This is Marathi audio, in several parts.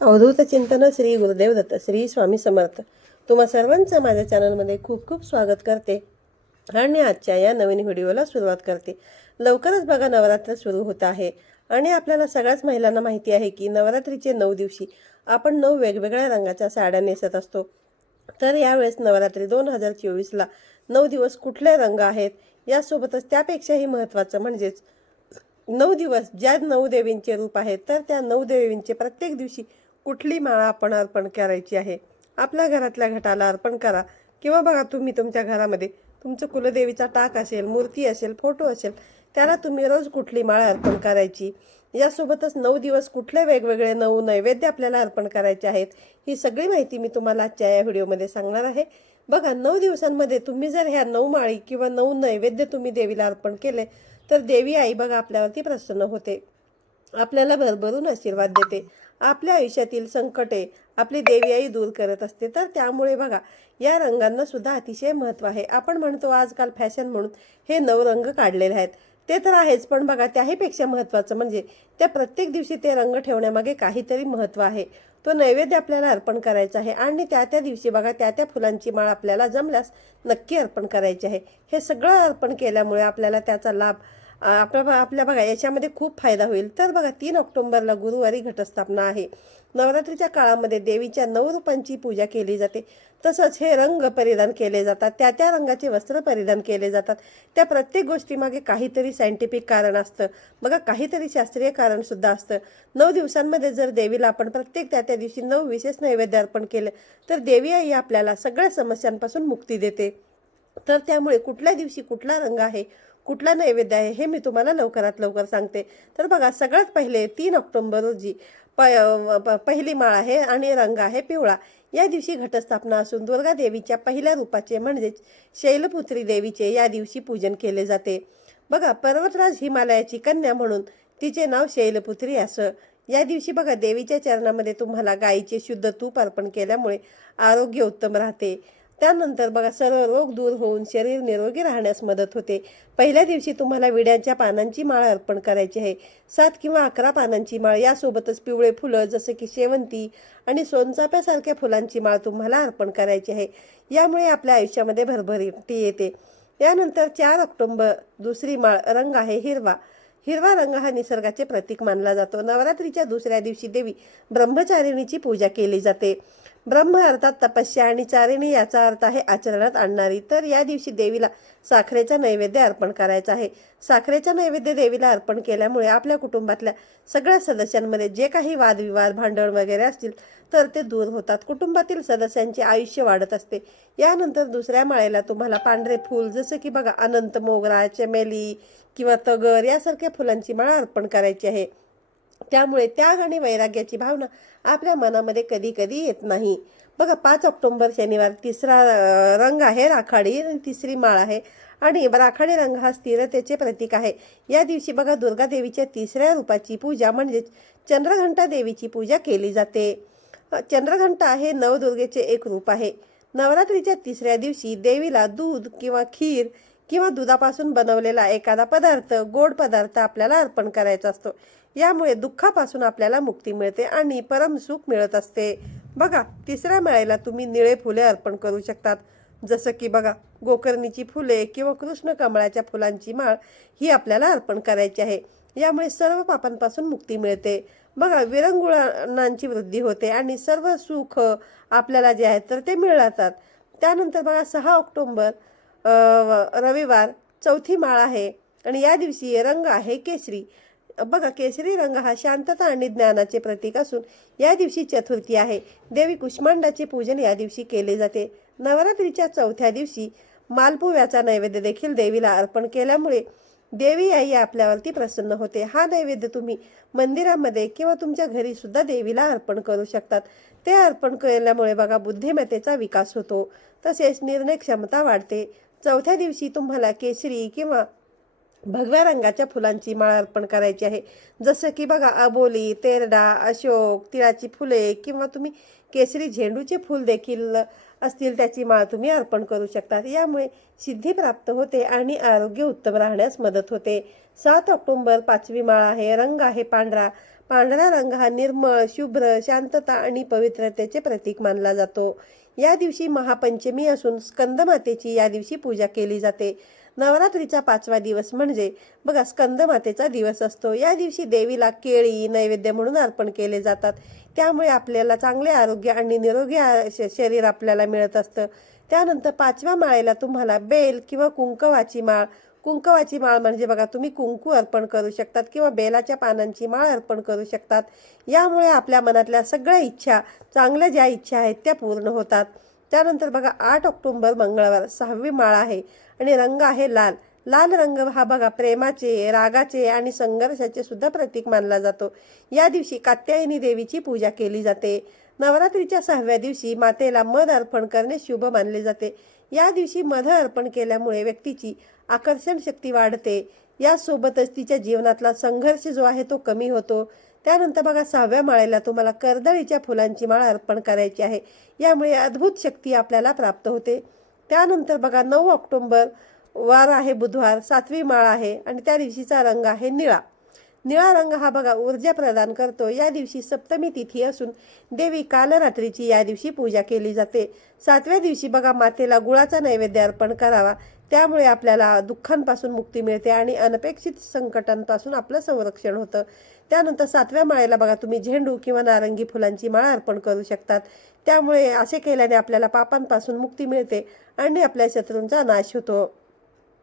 अवधूत चिंतन श्री गुरुदेव दत्त श्री स्वामी समर्थ. तुम्हा सर्वांचं माझ्या चॅनलमध्ये खूप खूप स्वागत करते आणि आजच्या या नवीन व्हिडिओला सुरुवात करते. लवकरच बघा नवरात्र सुरू होत आहे आणि आपल्याला सगळ्याच महिलांना माहिती आहे की नवरात्रीचे 9 दिवशी आपण 9 वेगवेगळ्या रंगाच्या साड्या नेसत असतो. तर यावेळेस नवरात्री 2024ला 9 दिवस कुठले रंग आहेत, यासोबतच त्यापेक्षाही महत्त्वाचं म्हणजेच 9 दिवस ज्या 9 देवींचे रूप आहेत, तर त्या 9 देवींचे प्रत्येक दिवशी कुठली माळा आपण अर्पण करायची आहे. आपल्या घरातल्या घटाला अर्पण करा किंवा बघा तुम्ही तुमच्या घरामध्ये तुमचं कुलदेवीचा टाक असेल, मूर्ती असेल, फोटो असेल, त्याला तुम्ही रोज कुठली माळ अर्पण करायची. यासोबतच 9 दिवस कुठले वेगवेगळे 9 नैवेद्य आपल्याला अर्पण करायचे आहेत, ही सगळी माहिती मी तुम्हाला आजच्या या व्हिडिओमध्ये सांगणार आहे. बघा 9 दिवसांमध्ये तुम्ही जर ह्या 9 माळी किंवा 9 नैवेद्य तुम्ही देवीला अर्पण केले तर देवी आई बघा आपल्यावरती प्रसन्न होते, आपल्याला भरभरून आशीर्वाद देते, आपल्या आयुष्यातील संकटे आपली देवी आई दूर करत असते. तर त्यामुळे बघा या रंगांना सुद्धा अतिशय महत्त्व आहे. आपण म्हणतो आजकाल फॅशन म्हणून हे 9 रंग काढलेले आहेत, ते तर आहेच, पण बघा त्याहीपेक्षा महत्त्वाचं म्हणजे त्या प्रत्येक दिवशी ते रंग ठेवण्यामागे काहीतरी महत्त्व आहे. तो नैवेद्य आपल्याला अर्पण करायचा आहे आणि त्या त्या दिवशी बघा त्या त्या फुलांची माळ आपल्याला जमल्यास नक्की अर्पण करायची आहे. हे सगळं अर्पण केल्यामुळे आपल्याला त्याचा लाभ आपल्या बघा याच्यामध्ये खूप फायदा होईल. तर बघा 3 ऑक्टोबरला गुरुवारी घटस्थापना आहे. नवरात्रीच्या काळामध्ये देवीच्या 9 रूपांची पूजा केली जाते. तसंच हे रंग परिधान केले जातात, त्या त्या रंगाचे वस्त्र परिधान केले जातात. त्या प्रत्येक गोष्टीमागे काहीतरी सायंटिफिक कारण असतं, बघा काहीतरी शास्त्रीय कारण सुद्धा असतं. 9 दिवसांमध्ये जर देवीला आपण प्रत्येक त्या त्या दिवशी 9 विशेष नैवेद्य अर्पण केलं तर देवी आई आपल्याला सगळ्या समस्यांपासून मुक्ती देते. तर त्यामुळे कुठल्या दिवशी कुठला रंग आहे, कुठला नैवेद्य आहे, हे मी तुम्हाला लवकरात लवकर सांगते. तर बघा सगळ्यात पहिले 3 ऑक्टोबर रोजी पहिली माळ आहे आणि रंग आहे पिवळा. या दिवशी घटस्थापना असून दुर्गा देवीच्या पहिल्या रूपाचे म्हणजेच शैलपुत्री देवीचे या दिवशी पूजन केले जाते. बघा पर्वतराज हिमालयाची कन्या म्हणून तिचे नाव शैलपुत्री असं. या दिवशी बघा देवीच्या चरणामध्ये तुम्हाला गाईचे शुद्ध तूप अर्पण केल्यामुळे आरोग्य उत्तम राहते. त्यानंतर बघा सर्व रोग दूर होऊन शरीर निरोगी राहण्यास मदत होते. पहिल्या दिवशी तुम्हाला विड्याच्या पानांची माळ अर्पण करायची आहे. 7 किंवा 11 पानांची माळ, यासोबतच पिवळे फुलं जसे की शेवंती आणि सोनचाफ्यासारख्या फुलांची माळ तुम्हाला अर्पण करायची आहे. यामुळे आपल्या आयुष्यामध्ये भरभराटी येते. यानंतर 4 ऑक्टोबर दुसरी माळ रंग आहे हिरवा. हिरवा रंग हा निसर्गाचे प्रतीक मानला जातो. नवरात्रीच्या दुसऱ्या दिवशी देवी ब्रह्मचारिणीची पूजा केली जाते. ब्रह्म अर्थात तपस्या आणि चारिणी याचा अर्थ आहे आचरणात आणणारी. तर या दिवशी देवीला साखरेचा नैवेद्य अर्पण करायचा आहे. साखरेचा नैवेद्य देवीला अर्पण केल्यामुळे आपल्या कुटुंबातल्या सगळ्या सदस्यांमध्ये जे काही वादविवाद भांडण वगैरे असतील तर ते दूर होतात. कुटुंबातील सदस्यांचे आयुष्य वाढत असते. यानंतर दुसऱ्या माळेला तुम्हाला पांढरे फूल जसं की बघा अनंत मोगरा, चमेली किंवा तगर यासारख्या फुलांची माळ अर्पण करायची आहे. त्यामुळे त्याग आणि वैराग्याची भावना आपल्या मनामध्ये कधी कधी येत नाही. बघा 5 ऑक्टोबर शनिवार तिसरा रंग आहे राखाडी आणि तिसरी माळ आहे आणि राखाडी रंग हा स्थिरतेचे प्रतीक आहे. या दिवशी बघा दुर्गा देवीच्या तिसऱ्या रूपाची पूजा म्हणजेच चंद्रघंटा देवीची पूजा केली जाते. चंद्रघंटा हे नवदुर्गेचे एक रूप आहे. नवरात्रीच्या तिसऱ्या दिवशी देवीला दूध किंवा खीर किंवा दुधापासून बनवलेला एखादा पदार्थ, गोड पदार्थ आपल्याला अर्पण करायचा असतो. यामुळे दुःखापासून आपल्याला मुक्ती मिळते आणि परमसुख मिळत असते. बघा तिसऱ्या माळेला तुम्ही निळे फुले अर्पण करू शकतात, जसं की बघा गोकर्णीची फुले किंवा कृष्ण कमळाच्या फुलांची माळ ही आपल्याला अर्पण करायची आहे. यामुळे सर्व पापांपासून मुक्ती मिळते. बघा विरंगुळांची वृद्धी होते आणि सर्व सुख आपल्याला जे आहेत तर ते मिळतात. त्यानंतर बघा 6 ऑक्टोबर रविवार चौथी माळ आहे आणि या दिवशी रंग आहे केशरी. बघा केशरी रंग हा शांतता आणि ज्ञानाचे प्रतीक असून या दिवशी चतुर्थी आहे. देवी कुष्मांडाचे पूजन या दिवशी केले जाते. नवरात्रीच्या चौथ्या दिवशी मालपुव्याचा नैवेद्य देखील देवीला अर्पण केल्यामुळे देवी आई आपल्यावरती प्रसन्न होते. हा नैवेद्य तुम्ही मंदिरामध्ये किंवा तुमच्या घरी सुद्धा देवीला अर्पण करू शकतात. ते अर्पण केल्यामुळे बघा बुद्धिमत्तेचा विकास होतो, तसेच निर्णय क्षमता वाढते. चौथ्या दिवशी तुम्हाला केशरी किंवा भगव्या रंगाच्या फुलांची माळ अर्पण करायची आहे, जसं की बघा अबोली, तेरडा, अशोक, तिळाची फुले किंवा तुम्ही केसरी झेंडूचे फूल देखील असतील त्याची माळ तुम्ही अर्पण करू शकता. यामुळे सिद्धी प्राप्त होते आणि आरोग्य उत्तम राहण्यास मदत होते. 7 ऑक्टोबर पाचवी माळ आहे, रंग आहे पांढरा. पांढरा रंग हा निर्मळ, शुभ्र, शांतता आणि पवित्रतेचे प्रतीक मानला जातो. या दिवशी महापंचमी असून स्कंदमातेची या दिवशी पूजा केली जाते. नवरात्रीचा 5वा दिवस म्हणजे बघा स्कंदमातेचा दिवस असतो. या दिवशी देवीला केळी नैवेद्य म्हणून अर्पण केले जातात. त्यामुळे आपल्याला चांगले आरोग्य आणि निरोगी शरीर आपल्याला मिळत असतं. त्यानंतर 5व्या माळेला तुम्हाला बेल किंवा कुंकवाची माळ म्हणजे बघा तुम्ही कुंकू अर्पण करू शकतात किंवा बेलाच्या पानांची माळ अर्पण करू शकतात. यामुळे आपल्या मनातल्या सगळ्या इच्छा, चांगल्या ज्या इच्छा आहेत त्या पूर्ण होतात. त्यानंतर बघा 8 ऑक्टोबर मंगळवार 6वी माळ आहे आणि रंग आहे लाल. लाल रंग हा बघा प्रेमाचे, रागाचे आणि संघर्षाचे सुद्धा प्रतीक मानला जातो. या दिवशी कात्यायनी देवीची पूजा केली जाते. नवरात्रीच्या 6व्या दिवशी मातेला मध अर्पण करणे शुभ मानले जाते. या दिवशी मध अर्पण केल्यामुळे व्यक्तीची आकर्षण शक्ती वाढते. यासोबतच तिच्या जीवनातला संघर्ष जो आहे तो कमी होतो. त्यानंतर बघा 6व्या माळेला तुम्हाला कर्दळीच्या फुलांची माळ अर्पण करायची आहे. यामुळे अद्भुत शक्ती आपल्याला प्राप्त होते. त्यानंतर बघा 9 ऑक्टोबर वार आहे बुधवार 7वी माळ आहे आणि त्या दिवशीचा रंग आहे निळा. निळा रंग हा बघा ऊर्जा प्रदान करतो. या दिवशी सप्तमी तिथी असून देवी कालरात्रीची या दिवशी पूजा केली जाते. 7व्या दिवशी बघा मातेला गुळाचा नैवेद्य अर्पण करावा. त्यामुळे आपल्याला दुःखांपासून मुक्ती मिळते आणि अनपेक्षित संकटांपासून आपलं संरक्षण होतं. त्यानंतर 7व्या माळेला बघा तुम्ही झेंडू किंवा नारंगी फुलांची माळ अर्पण करू शकतात. त्यामुळे असे केल्याने आपल्याला पापांपासून मुक्ती मिळते आणि आपल्या शत्रूंचा नाश होतो.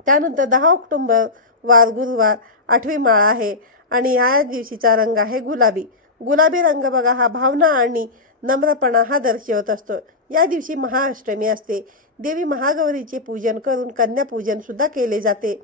त्यानंतर 10 ऑक्टोबर वार गुरुवार 8वी माळ आहे आणि या दिवशीचा रंग आहे गुलाबी. गुलाबी रंग बघा हा भावना आणि नम्रपणा हा दर्शवत असतो. या दिवशी महाअष्टमी असते. देवी महागौरीचे पूजन करून कन्यापूजन सुद्धा केले जाते.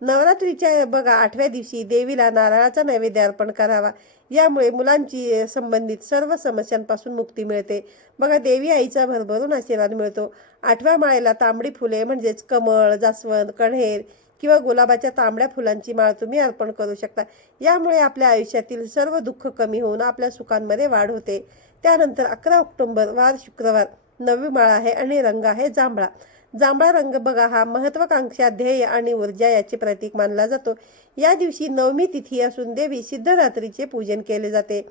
नवरात्रीच्या बघा 8व्या दिवशी देवीला नारळाचा नैवेद्य अर्पण करावा. यामुळे मुलांची संबंधित सर्व समस्यांपासून मुक्ती मिळते. बघा देवी आईचा भरभरून आशीर्वाद मिळतो. 8व्या माळेला तांबडी फुले म्हणजेच कमळ, जास्वंद, कण्हेर किंवा गुलाबाच्या तांबड्या फुलांची माळ तुम्ही अर्पण करू शकता. यामुळे आपल्या आयुष्यातील सर्व दुःख कमी होऊन आपल्या सुखांमध्ये वाढ होते. त्यानंतर 11 ऑक्टोबर वार शुक्रवार 9वी माळ आहे आणि रंग आहे जांभळा. जांभळा रंग बघा हा महत्वाकांक्षा, ध्येय आणि ऊर्जा याचे प्रतीक मानला जातो. या दिवशी 9वी तिथी असून देवी सिद्धरात्रीचे पूजन केले जाते.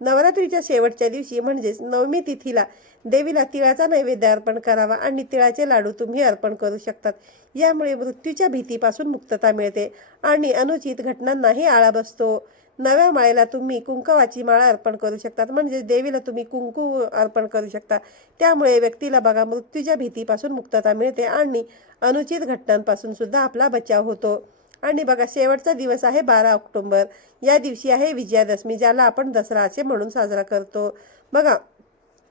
नवरात्रीच्या शेवटच्या दिवशी म्हणजेच 9वी तिथीला देवीला तिळाचा नैवेद्य अर्पण करावा आणि तिळाचे लाडू तुम्ही अर्पण करू शकतात. यामुळे मृत्यूच्या भीतीपासून मुक्तता मिळते आणि अनुचित घटनांनाही आळा बसतो. 9व्या माळेला तुम्ही कुंकवाची माळ अर्पण करू शकतात म्हणजे देवीला तुम्ही कुंकू अर्पण करू शकता. त्यामुळे व्यक्तीला बघा मृत्यूच्या भीतीपासून मुक्तता मिळते आणि अनुचित घटनांपासून सुद्धा आपला बचाव होतो. आणि बघा शेवटचा दिवस आहे 12 ऑक्टोबर. या दिवशी आहे विजयादशमी, ज्याला आपण दसरा असे म्हणून साजरा करतो. बघा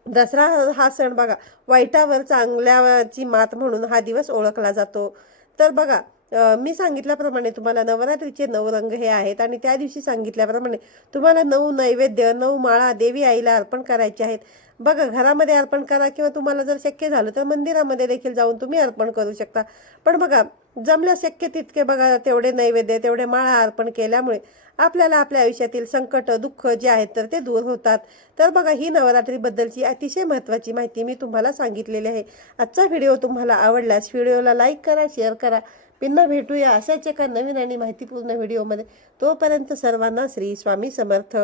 दसरा हा सण बघा वाईटावर चांगल्याची मात म्हणून हा दिवस ओळखला जातो. तर बघा मी सांगितल्याप्रमाणे तुम्हाला नवरात्रीचे 9 रंग हे आहेत आणि त्या दिवशी सांगितल्याप्रमाणे तुम्हाला 9 नैवेद्य 9 माळा देवी आईला अर्पण करायचे आहेत. बघा घरामध्ये अर्पण करा किंवा तुम्हाला जर शक्य झालं तर मंदिरामध्ये देखील जाऊन तुम्ही अर्पण करू शकता. पण बघा जमल्या शक्य तितके बघा तेवढे नैवेद्य तेवढे माळा अर्पण केल्यामुळे आपल्याला आपल्या आयुष्यातील संकट दुःख जे आहेत तर ते दूर होतात. तर बघा ही नवरात्रीबद्दलची अतिशय महत्त्वाची माहिती मी तुम्हाला सांगितलेली आहे. आजचा व्हिडिओ तुम्हाला आवडल्यास व्हिडिओला लाईक करा, शेअर करा. पुन्हा भेटूया अशाच एका नवीन आणि माहितीपूर्ण व्हिडिओमध्ये. तोपर्यंत सर्वांना श्री स्वामी समर्थ.